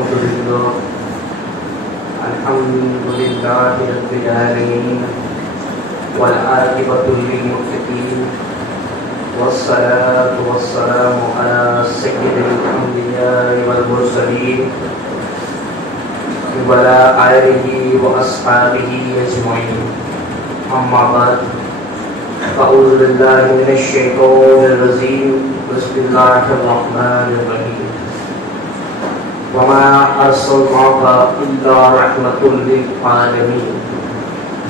الحمد لله رب العالمين والعاقبة للمتقين والصلاة والسلام على سيد الأنبياء والمرسلين وعلى آله وأصحابه أجمعين. أما بعد فأعوذ بالله من الشيطان الرجيم. بسم الله الرحمن الرحيم. وما أرسلناك إلا رحمة للعالمين.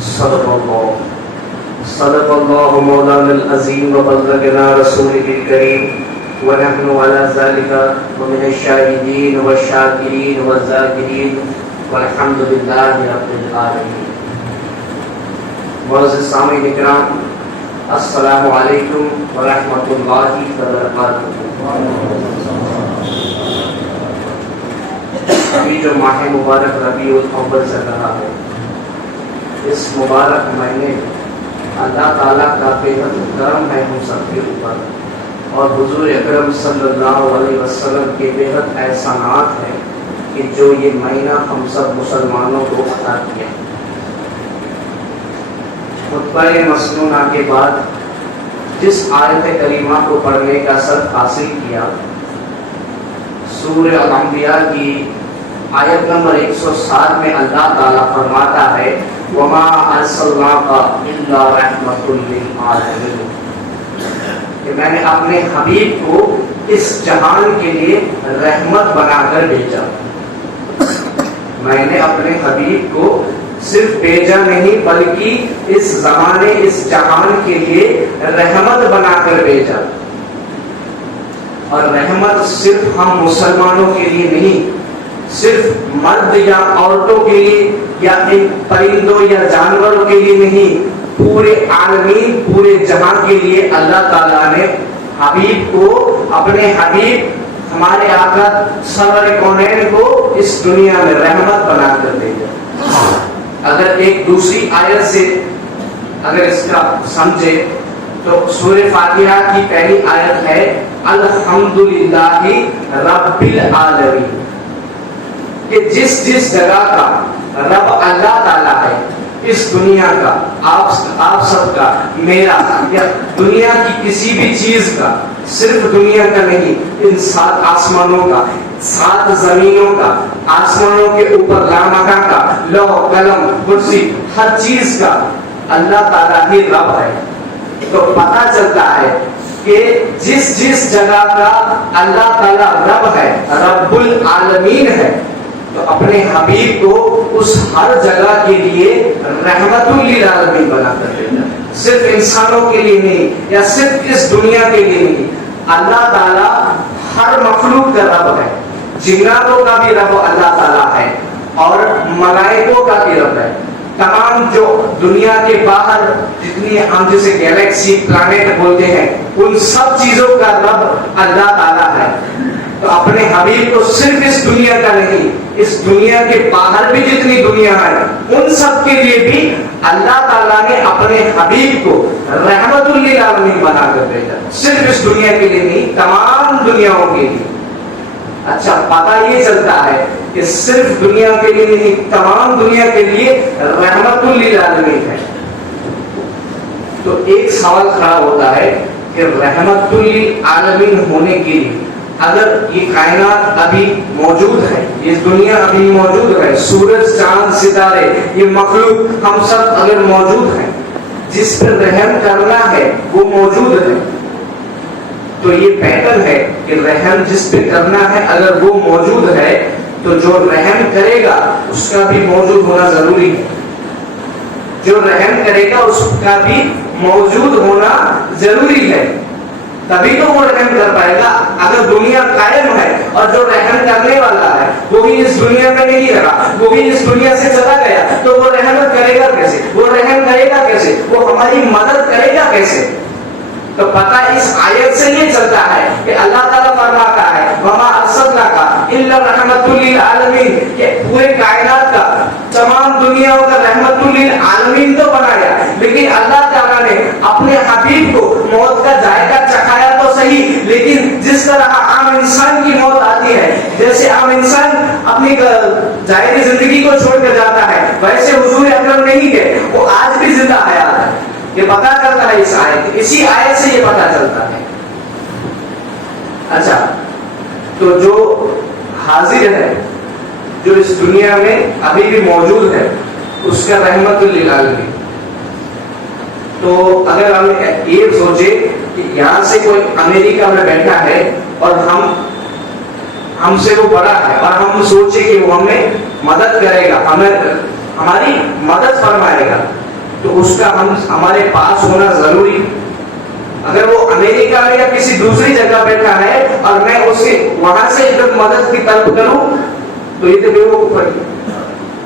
صدق الله مولانا العظيم وبلغنا رسوله الكريم ونحن على ذلك ومن الشاهدين والشاكرين والذاكرين والحمد لله رب العالمين. معزز سامعین اکرام، السلام علیکم ورحمۃ اللہ وبرکاتہ. ابھی جو ماہ مبارک ربیع الاول چل رہا ہے، اس مبارک مہینے اللہ تعالیٰ کا بے حد کرم ہے ہم سب کے اوپر، اور حضور اکرم صلی اللہ علیہ وسلم کے بے حد احسانات ہیں کہ جو یہ مہینہ ہم سب مسلمانوں کو عطا کیا. خطبہ مسنونہ کے بعد جس آیت کریمہ کو پڑھنے کا سبق حاصل کیا، سورہ الانبیاء کی آیت نمبر 107 میں اللہ تعالیٰ فرماتا ہے وَمَا أَرْسَلْنَاكَ إِلَّا رَحْمَةٌ لِلْعَالَمِينَ، کہ میں نے اپنے حبیب کو اس جہان کے لیے رحمت بنا کر بھیجا. میں نے اپنے حبیب کو صرف بھیجا نہیں بلکہ اس زمانے اس جہان کے لیے رحمت بنا کر بھیجا. اور رحمت صرف ہم مسلمانوں کے لیے نہیں، صرف مرد یا عورتوں کے لیے یا ان پرندوں یا جانوروں کے لیے نہیں، پورے عالمین پورے جہاں کے لیے اللہ تعالیٰ نے حبیب کو، اپنے حبیب ہمارے آقا سرور کونین کو اس دنیا میں رحمت بنا کر بھیجا. اگر ایک دوسری آیت سے اگر اس کا سمجھے تو سورہ فاتحہ کی پہلی آیت ہے الحمدللہ رب العالمین، کہ جس جس جگہ کا رب اللہ تعالیٰ ہے، اس دنیا کا، آپ سب کا، میرا یا دنیا کی کسی بھی چیز کا، صرف دنیا کا نہیں، ان 7 آسمانوں کا، 7 زمینوں کا، آسمانوں کے اوپر لامکہ کا، لوح قلم کرسی، ہر چیز کا اللہ تعالیٰ ہی رب ہے. تو پتہ چلتا ہے کہ جس جس جگہ کا اللہ تعالیٰ رب ہے، رب العالمین ہے، تو اپنے حبیب کو اس ہر جگہ کے لیے رحمت للعالمین بنا کر دیتا. صرف انسانوں کے لیے نہیں یا صرف اس دنیا کے لیے نہیں، اللہ تعالیٰ ہر مخلوق کا رب ہے. جناتوں کا بھی رب اللہ تعالیٰ ہے اور ملائکوں کا بھی رب ہے. تمام جو دنیا کے باہر جتنی ہم جسے گیلیکسی پلانٹ بولتے ہیں، ان سب چیزوں کا رب اللہ تعالیٰ ہے. تو اپنے حبیب کو صرف اس دنیا کا نہیں، اس دنیا کے باہر بھی جتنی دنیا ہے ان سب کے لیے بھی اللہ تعالیٰ نے اپنے حبیب کو رحمت للعالمین بنا کر بھیجا. صرف اس دنیا کے لیے نہیں، تمام دنیاؤں کے لیے. اچھا، پتہ یہ چلتا ہے کہ صرف دنیا کے لیے نہیں، تمام دنیا کے لیے رحمت للعالمین ہے. تو ایک سوال کھڑا ہوتا ہے کہ رحمت للعالمین ہونے کے لیے اگر یہ کائنات ابھی موجود ہے، یہ دنیا ابھی موجود ہے، سورج چاند ستارے یہ مخلوق ہم سب اگر موجود ہیں، جس پر رحم کرنا ہے وہ موجود ہے، تو یہ پیٹرن ہے کہ رحم جس پہ کرنا ہے اگر وہ موجود ہے تو جو رحم کرے گا اس کا بھی موجود ہونا ضروری ہے. جو رحم کرے گا اس کا بھی موجود ہونا ضروری ہے، تبھی تو وہ رحم کر پائے گا. اگر دنیا قائم ہے اور جو رحم کرنے والا ہے وہ بھی اس دنیا میں نہیں رہا، وہ بھی اس دنیا سے چلا گیا، تو وہ رحمت کرے گا کیسے؟ وہ رحم کرے گا کیسے؟ وہ ہماری مدد کرے گا کیسے؟ تو پتہ اس آیت سے یہ چلتا ہے کہ اللہ تعالیٰ فرماتا ہے وَمَا أَرْسَلْنَاكَ إِلَّا رَحْمَةٌ لِلْعَالَمِينَ، کہ پورے کائنات کا، تمام دنیاؤں کا رحمت للعالمین تو بنایا، لیکن اللہ تعالیٰ نے اپنے حبیب کو موت کا ذائقہ چکھایا تو صحیح، لیکن جس طرح عام انسان کی موت آتی ہے، جیسے عام انسان اپنی ظاہری زندگی کو چھوڑ کر جاتا ہے، ویسے حضور اکرم نہیں ہے، وہ آج بھی زندہ حیات ہے. یہ پتا چلتا ہے اس آیت، اسی آیت سے یہ پتا چلتا ہے. اچھا، تو جو حاضر ہے، جو اس دنیا میں ابھی بھی موجود ہے، اس کا رحمت للعالمین. تو اگر ہم یہ سوچے کہ یہاں سے کوئی امریکہ میں بیٹھا ہے اور ہم سے وہ بڑا ہے، اور ہم سوچے کہ وہ ہمیں مدد کرے گا، ہماری مدد فرمائے گا، تو اس کا ہمارے پاس ہونا ضروری. اگر وہ امریکہ میں یا کسی دوسری جگہ بیٹھا ہے اور میں اسے وہاں سے مدد کی طلب کروں تو یہ تو بیوقوف ہے،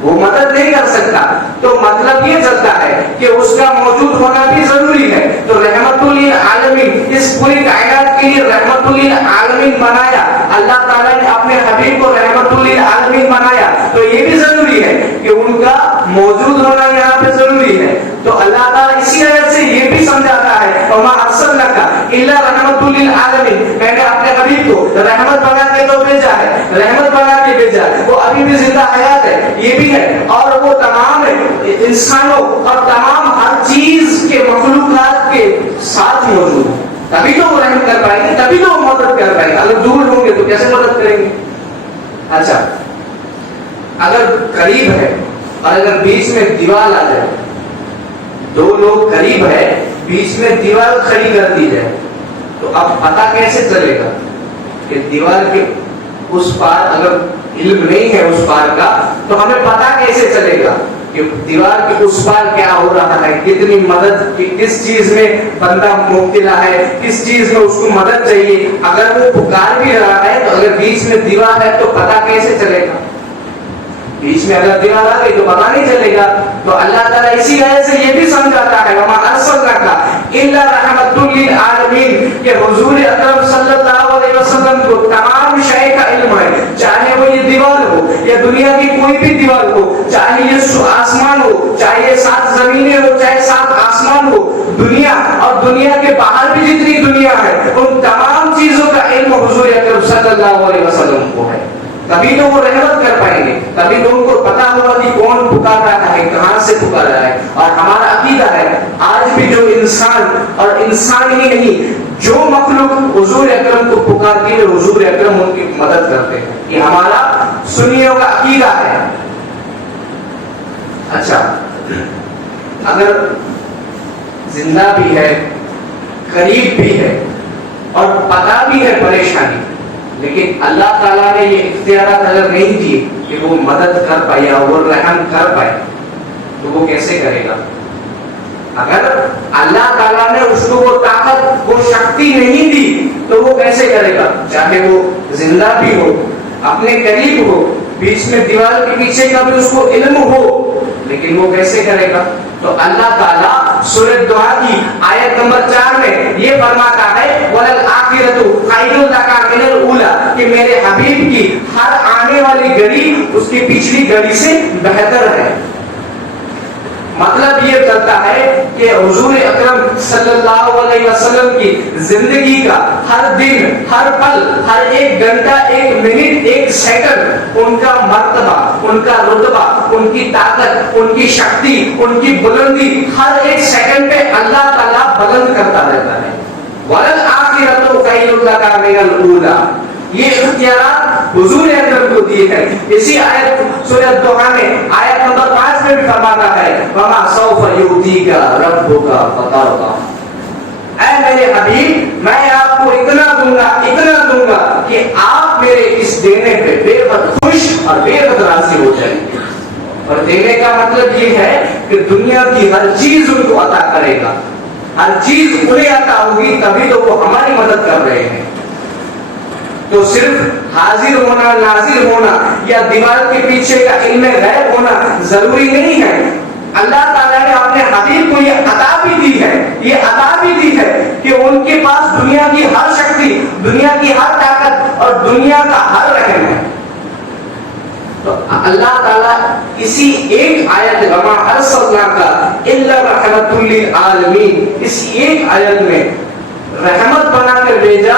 وہ مدد نہیں کر سکتا. تو مطلب یہ چلتا ہے کہ اس کا موجود ہونا بھی ضروری ہے. تو رحمت للعالمین، اس پوری کائنات کے لیے رحمت للعالمین بنایا اللہ تعالیٰ نے، اپنے حبیب کو رحمت للعالمین بنایا، تو یہ بھی ضروری ہے کہ ان کا موجود ہونا یہاں پہ ضروری ہے. تو اللہ تعالیٰ اسی وجہ سے یہ بھی سمجھاتا ہے وما ارسلناک الا رحمت للعالمین، میں نے اپنے حبیب کو رحمت بنا کے تو بھیجا ہے، رحمت بنا کے بھیجا ہے. وہ ابھی بھی زندہ حیات ہے، یہ بھی ہے، اور وہ تمام انسانوں اور تمام ہر چیز کے مخلوقات کے ساتھ موجود ہے. تبھی تو وہ رحمت کر پائیں گے، تبھی تو وہ مدد کر پائیں گے. اگر دور ہوں گے تو کیسے مدد کریں گے؟ اچھا، اگر قریب ہے اور اگر بیچ میں دیوار آ جائے، دو لوگ قریب ہے، بیچ میں دیوار کھڑی کر دی جائے، تو اب پتہ کیسے چلے گا کہ دیوار کے اس پار، اگر علم نہیں ہے اس پار کا، تو ہمیں پتہ کیسے چلے گا کہ دیوار کے اس پار کیا ہو رہا ہے، کتنی مدد، کس چیز میں بندہ مبتلا ہے، کس چیز میں اس کو مدد چاہیے. اگر وہ پکار بھی رہا ہے تو اگر بیچ میں دیوار ہے تو پتہ کیسے چلے گا؟ بیچ میں اگر دیوار آ گئی تو پتہ نہیں چلے گا. تو اللہ تعالیٰ اسی وجہ سے یہ بھی سمجھاتا ہے وما ارسلناک الا رحمت للعالمین، کہ حضور اکرم صلی اللہ علیہ وسلم کو تمام شے کا علم ہے، چاہے وہ یہ دیوار ہو یا دنیا کی کوئی بھی دیوار ہو، چاہے یہ آسمان ہو، چاہے یہ 7 زمینیں ہو، چاہے 7 آسمان ہو، دنیا اور دنیا کے باہر بھی جتنی دنیا ہے، ان تمام چیزوں کا علم حضور اکرم صلی اللہ علیہ وسلم کو ہے. تبھی تو وہ رحمت کر پائیں گے، تبھی تو ان کو پتا ہوگا کہ کون پکار رہا ہے، کہاں سے پکار رہا ہے. اور ہمارا عقیدہ ہے آج بھی جو انسان، اور انسان ہی نہیں، جو مخلوق حضور اکرم کو پکارتی ہے، حضور اکرم ان کی مدد کرتے ہیں. یہ ہمارا سنیوں کا عقیدہ ہے. اچھا، اگر زندہ بھی ہے، قریب بھی ہے اور پتا بھی ہے پریشانی، لیکن اللہ تعالیٰ نے یہ اختیارات اگر نہیں دیے کہ وہ مدد کر پائے یا وہ رحم کر پائے، تو وہ کیسے کرے گا؟ اگر اللہ تعالیٰ نے اس کو وہ طاقت، وہ شکتی نہیں دی تو وہ کیسے کرے گا؟ چاہے وہ زندہ بھی ہو، اپنے قریب ہو، بیچ میں دیوار کے پیچھے کا بھی اس کو علم ہو، لیکن وہ کیسے کرے گا؟ تو اللہ تعالیٰ سورۃ دعا کی آیت نمبر 4 میں یہ فرماتا ہے وَلَلْآخِرَةُ خَيْرٌ لَكَ مِنَ الْأُولَىٰ، کہ میرے حبیب کی ہر آنے والی گھڑی اس کی پچھلی گھڑی سے بہتر ہے. مطلب یہ چلتا ہے کہ حضور اکرم صلی اللہ علیہ وسلم کی زندگی کا ہر دن، ہر پل، ہر ایک گھنٹہ، ایک منٹ، ایک سیکنڈ، ان کا مرتبہ، ان کا رتبہ، ان کی طاقت، ان کی شکتی، ان کی بلندی ہر ایک سیکنڈ پہ اللہ تعالیٰ بلند کرتا رہتا ہے. وَلَلْآخِرَةُ خَيْرٌ لَكَ مِنَ الْأُولَىٰ، یہ اختیارات حضور اکرم کو دیے ہیں. اسی آیت سورۃ دعا میں آیت نمبر 5 میں بھی فرماتا ہے وَمَا سَوْفَ يُؤْتِيكَ رَبُّكَ فَتَرْضَىٰ، اے میرے حبیب میں آپ کو اتنا دوں گا کہ آپ میرے اس دینے پہ بے حد خوش اور بے حد راضی ہو جائیں گے. اور دینے کا مطلب یہ ہے کہ دنیا کی ہر چیز ان کو عطا کرے گا، ہر چیز انہیں عطا ہوگی، تبھی تو وہ ہماری مدد کر رہے ہیں. تو صرف حاضر ہونا، ناظر ہونا یا دیوار کے پیچھے کا علم غیب ہونا ضروری نہیں ہے. اللہ تعالیٰ نے اپنے حبیب کو یہ عطا بھی دی ہے، یہ عطا بھی دی ہے کہ ان کے پاس دنیا کی ہر شکتی، دنیا کی ہر طاقت اور دنیا کا ہر رحم ہے. تو اللہ تعالیٰ اسی ایک آیت وما ارسلناک الا رحمۃ للعالمین، اس ایک آیت میں رحمت بنا کر بھیجا،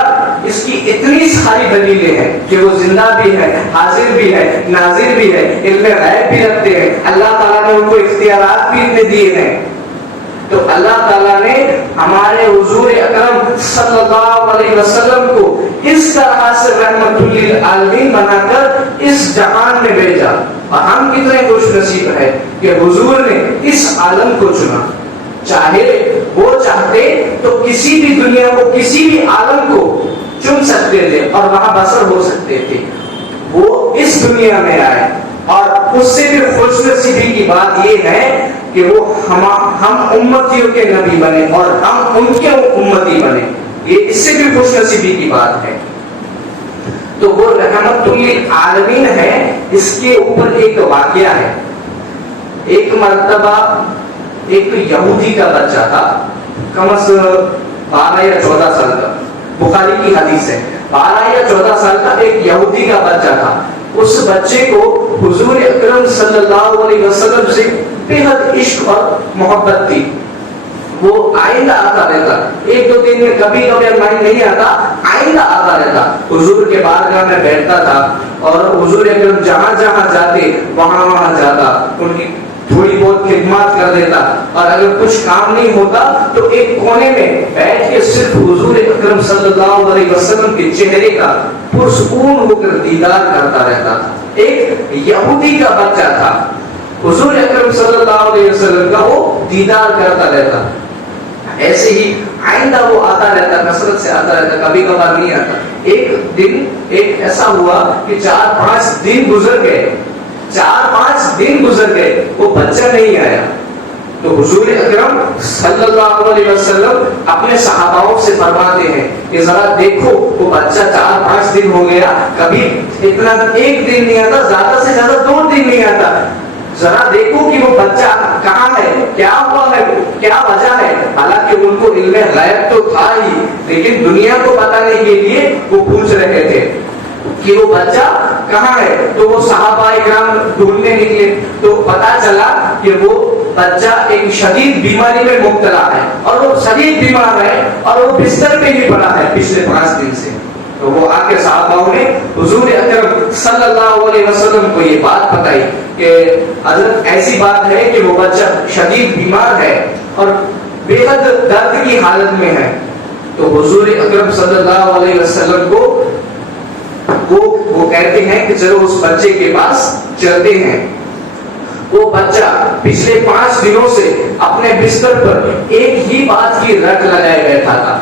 اس کی اتنی ساری دلیلیں ہیں کہ وہ زندہ بھی ہے، حاضر بھی ہے، ناظر بھی ہے، علم غیب بھی رکھتے ہیں، اللہ تعالیٰ نے ان کو اختیارات بھی اتنے دیے ہیں. تو اللہ تعالیٰ نے ہمارے حضور اکرم صلی اللہ علیہ وسلم کو اس طرح سے رحمت للعالمین بنا کر اس جہان میں بھیجا. اور ہم کتنے خوش نصیب ہے کہ حضور نے اس عالم کو چنا. چاہے وہ چاہتے تو کسی بھی دنیا کو، کسی بھی عالم کو چن سکتے تھے اور وہاں بسر ہو سکتے تھے. وہ اس دنیا میں آئے، اور اس سے بھی خوش نصیبی کی بات یہ ہے کہ وہ ہم امتیوں کے نبی بنے اور ہم ان کے امتی بنے. یہ اس سے بھی خوش نصیبی کی بات ہے. تو وہ رحمت للعالمین ہے. اس کے اوپر ایک واقعہ ہے. ایک مرتبہ ایک یہودی کا بچہ تھا، کم از 12 یا 14 سال کا، بخاری کی حدیث ہے. 12 یا 14 سال کا ایک یہودی کا بچہ تھا. اس بچے کو حضور اکرم صلی اللہ علیہ وسلم سے بے حد عشق اور محبت تھی. وہ آئندہ آتا رہتا، ایک دو دن میں کبھی کبھی مائن نہیں آتا، آئندہ آتا رہتا. حضور کے بارگاہ میں بیٹھتا تھا اور حضور اکرم جہاں جہاں جاتے وہاں وہاں جاتا، ان کی تھوڑی بہت خدمات کر دیتا. اور اگر کچھ کام نہیں ہوتا تو ایک کونے میں بیٹھ کے صرف حضور اکرم صلی اللہ علیہ وسلم کے چہرے کا پرسکون ہو کر دیدار کرتا رہتا تھا. ایک یہودی کا بچہ تھا، حضور اکرم صلی اللہ علیہ وسلم کا وہ دیدار کرتا رہتا. ایسے ہی آئندہ وہ آتا رہتا، کثرت سے آتا رہتا، کبھی کبھار نہیں آتا. ایک دن ایک ایسا ہوا کہ 4-5 دن گزر گئے، 4-5 دن گزر گئے، وہ بچہ نہیں آیا. تو حضور اکرم صلی اللہ علیہ وسلم اپنے صحاباؤں سے فرماتے ہیں کہ ذرا دیکھو، وہ بچہ 4-5 دن ہو گیا، کبھی اتنا ایک دن نہیں آتا، زیادہ سے زیادہ 2 دن نہیں آتا. ذرا دیکھو کہ وہ بچہ کہاں ہے، کیا ہوا ہے، کیا وجہ ہے. حالانکہ ان کو علم غیب تو تھا ہی، لیکن دنیا کو بتانے کے لیے وہ پوچھ رہے تھے کہ وہ بچہ کہاں ہے. تو وہ صحابہ اکرام ڈھونڈنے نکلے تو پتا چلا کہ وہ بچہ ایک شدید بیماری میں مبتلا ہے، اور وہ شدید بیمار ہے اور وہ بستر پہ ہی پڑا ہے پچھلے 5 دن سے. تو وہ آ کے صحابہ نے حضور اکرم صلی اللہ علیہ وسلم کو یہ بات بتائی کہ حضرت ایسی بات ہے کہ وہ بچہ شدید بیمار ہے اور بے حد درد کی حالت میں ہے. تو حضور اکرم صلی اللہ علیہ وسلم کو وہ کہتے ہیں کہ چلو اس بچے کے پاس چلتے ہیں. وہ بچہ پچھلے 5 دنوں سے اپنے بستر پر ایک ہی بات کی رٹ لگائے بیٹھا تھا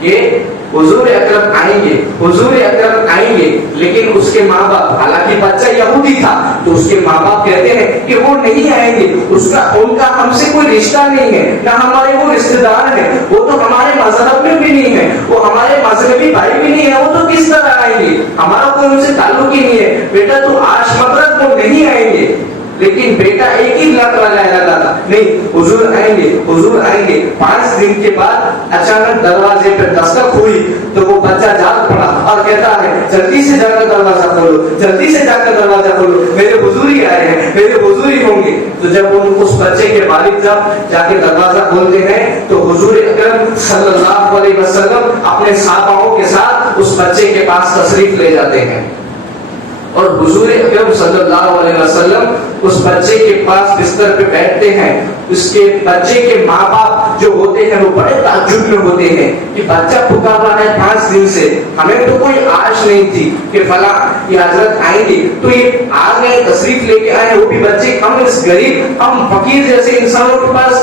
کہ حضور اکرم آئیں گے، حضور اکرم آئیں گے. لیکن اس کے ماں باپ، حالانکہ بچہ یہودی تھا تو اس کے ماں باپ کہتے ہیں کہ وہ نہیں آئیں گے، ان کا ہم سے کوئی رشتہ نہیں ہے، نہ ہمارے وہ رشتہ دار ہیں، وہ تو ہمارے مذہب میں بھی نہیں ہے، وہ ہمارے مذہبی بھائی بھی نہیں ہے، وہ تو کس طرح آئیں گے، ہمارا کوئی ان سے تعلق ہی نہیں ہے. بیٹا تو آج مطلب وہ نہیں آئیں گے. لیکن بیٹا ایک ہی لت لگایا لگا تھا، نہیں حضور آئیں گے، حضور آئیں گے. 5 دن کے بعد اچانک دروازے پہ دستک ہوئی تو وہ بچہ جاگ پڑا اور کہتا ہے جلدی سے جا کر دروازہ کھولو، جلدی سے جا کر دروازہ کھولو، میرے حضور ہی آئے ہیں، میرے حضور ہی ہوں گے. تو جب اس بچے کے والد جب جا کے دروازہ کھولتے ہیں تو حضور اکرم صلی اللہ علیہ وسلم اپنے صحاباؤں کے ساتھ اس بچے کے پاس تشریف لے جاتے ہیں. اور حضور اکرم صلی اللہ علیہ وسلم اس بچے کے پاس بستر پہ بیٹھتے ہیں. اس کے بچے کے ماں باپ جو ہوتے ہیں وہ بڑے تعجب میں ہوتے ہیں کہ بچہ پکارا ہے 5 دن سے، ہمیں تو کوئی آش نہیں تھی کہ فلاں یہ حضرت آئیں گے، تو یہ آ گئے، تشریف لے کے آئے، وہ بھی بچے. ہم اس غریب، ہم فقیر جیسے انسانوں کے پاس،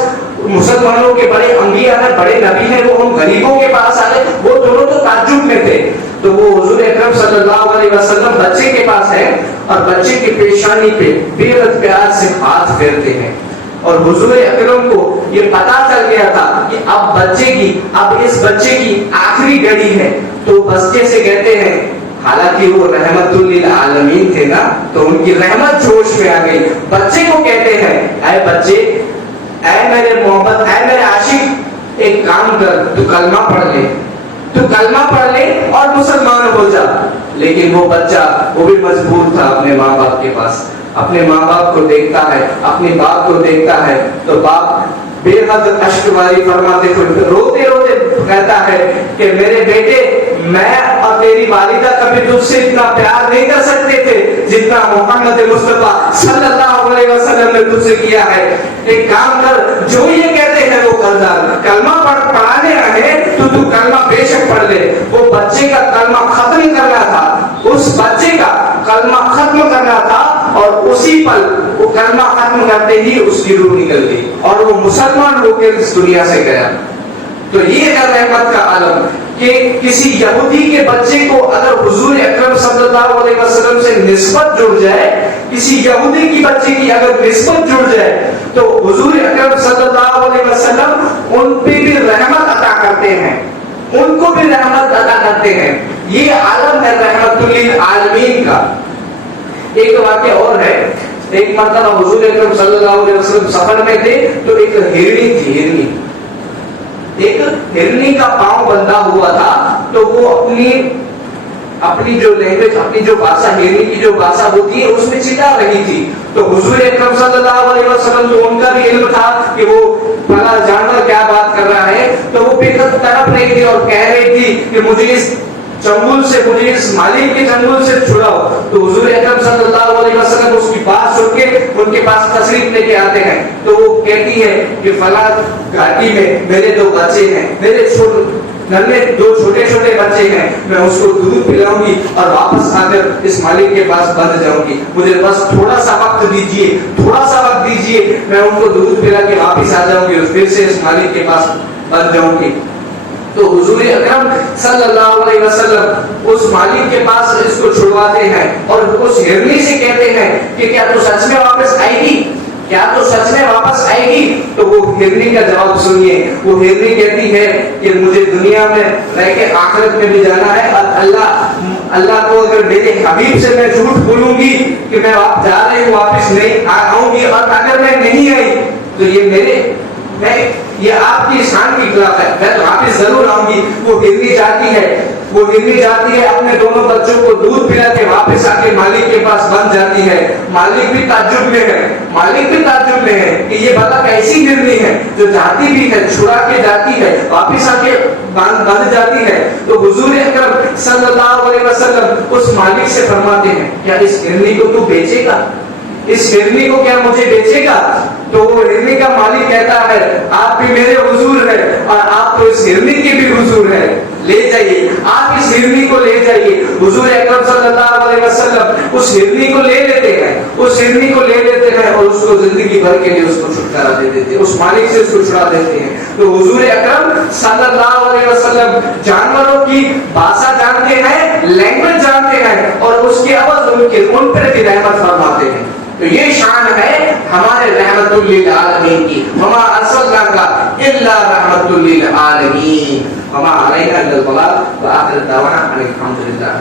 مسلمانوں کے بڑے انبیاء ہیں، بڑے نبی ہیں، وہ ہم غریبوں کے پاس آ گئے. وہ دونوں تو تعجب میں تھے. تو وہ حضور اکرم صلی اللہ علیہ وسلم بچے کے پاس ہے اور بچے کی پیشانی پہ بے حد پیار سے ہاتھ پھیرتے ہیں. اور حضور اکرم کو یہ پتا چل گیا تھا کہ اب اس بچے کی آخری گھڑی ہے. تو بچے سے کہتے ہیں، حالانکہ وہ رحمت للعالمین تھے نا، تو ان کی رحمت جوش میں آ گئی. بچے کو کہتے ہیں، اے بچے، اے میرے محبت، اے میرے عاشق، ایک کام کر، تو کلمہ پڑھ لے، تو کلمہ پڑھ لے اور مسلمان ہو جا. لیکن وہ بچہ، وہ بھی مجبور تھا اپنے ماں باپ کے پاس. اپنے ماں باپ کو دیکھتا ہے، اپنے باپ کو دیکھتا ہے تو باپ بے حد اشک باری فرماتے ہوئے روتے روتے کہتا ہے کہ میرے بیٹے میں اور تیری والدہ کبھی تجھ سے اتنا پیار نہیں کر سکتے تھے جتنا محمد مصطفیٰ صلی اللہ علیہ وسلم نے تجھ سے کیا ہے. ایک کام کر, جو یہ کہتے ہیں وہ کر ڈال. کلمہ پڑھانے آئے تو کلمہ بے شک پڑھ لے. وہ بچے کا کلمہ ختم کرنا تھا, اس بچے کا کلمہ ختم کرنا تھا, اور اسی پل وہ کلمہ ختم کرتے ہی اس کی روح نکل گئی اور وہ مسلمان ہو کے اس دنیا سے گیا. تو یہ ہے رحمت کا عالم کہ کسی یہودی کے بچے کو اگر حضور اکرم صلی اللہ علیہ وسلم سے نسبت جڑ جائے, کسی یہودی کی بچے کی اگر نسبت جڑ جائے تو حضور اکرم صلی اللہ علیہ وسلم ان پہ بھی رحمت عطا کرتے ہیں, ان کو بھی رحمت عطا کرتے ہیں. یہ عالم ہے رحمت للعالمین کا. ایک واقعہ اور ہے. ایک مرتبہ حضور اکرم صلی اللہ علیہ وسلم سفر میں تھے تو ایک ہرنی تھی, ایک ہرنی کا پاؤں بندھا ہوا تھا. تو وہ اپنی جو لینگویج, اپنی جو بھاشا, ہرنی کی جو بھاشا ہوتی ہے اس میں چلا رہی تھی. تو حضور اکرم صلی اللہ علیہ وسلم تو ان کا بھی علم تھا کہ وہ بڑا جانور کیا بات کر رہا ہے, تو وہ بے حد تڑپ رہی تھی اور کہہ رہی تھی کہ مجھے اس چنگل سے, مجھے اس مالک کے چنگل سے چھڑاؤ. تو حضور اکرم صلی اللہ علیہ وسلم اس کی بات سن کے ان کے پاس تشریف لے کے آتے ہیں. تو وہ کہتی ہے کہ فلاں گھاٹی میں میرے 2 بچے ہیں, میرے ننھے 2 چھوٹے چھوٹے بچے ہیں, میں اس کو دودھ پلاؤں گی اور واپس آ کر اس مالک کے پاس بند جاؤں گی. مجھے بس تھوڑا سا وقت دیجیے, تھوڑا سا وقت دیجیے, میں ان کو دودھ پلا کے واپس آ جاؤں گی اور پھر سے اس مالک کے پاس بند جاؤں گی. تو حضور اکرم صلی اللہ علیہ وسلم اس مالک کے پاس اس کو چھڑواتے ہیں اور اس ہرنی سے کہتے ہیں کہ کیا تو سچ میں واپس آئے گی, کیا تو سچ میں واپس آئے گی؟ تو وہ ہرنی کا جواب سنیے. وہ ہرنی کہتی ہے کہ مجھے دنیا میں رہ کے آخرت میں بھی جانا ہے, اور اللہ کو اگر میرے حبیب سے میں جھوٹ بولوں گی کہ میں جا رہی ہوں, واپس نہیں آؤں گی, اور اگر میں نہیں آئی تو یہ آپ کی شان کی خلاف ہے, میں تو واپس ضرور آؤں گی. وہ ہرنی جاتی ہے اپنے دونوں بچوں کو دودھ پلا کے واپس آ کے مالک کے پاس بن جاتی ہے. مالک بھی تعجب میں ہے کہ یہ بتا کیسی ہرنی ہے جو جاتی بھی ہے, چھڑا کے جاتی ہے, واپس آ کے بن جاتی ہے. تو حضور اکرم صلی اللہ علیہ وسلم اس مالک سے فرماتے ہیں کیا اس ہرنی کو تو بیچے گا, اس ہرنی کو کیا مجھے بیچے گا؟ تو وہ ہرنی کا مالک کہتا ہے آپ بھی میرے حضور ہیں اور آپ تو اس ہرنی کے بھی حضور ہیں, لے جائیے, آپ اس ہرنی کو لے جائیے. حضور اکرم صلی اللہ علیہ وسلم اس ہرنی کو لے لیتے ہیں اور اس کو زندگی بھر کے لیے اس کو چھٹکارا دے دیتے ہیں, اس مالک سے اس کو چھڑا دیتے ہیں. تو حضور اکرم صلی اللہ علیہ وسلم جانوروں کی بھاشا جانتے ہیں, لینگویج جانتے ہیں, اور اس کے عوض ان پر بھی رحمت فرماتے ہیں. تو یہ شان ہے ہمارے رحمت للعالمین کی. وما ارسلناک الا رحمت للعالمین وما علینا الا البلاغ وآخر دعوانا ان الحمد للہ.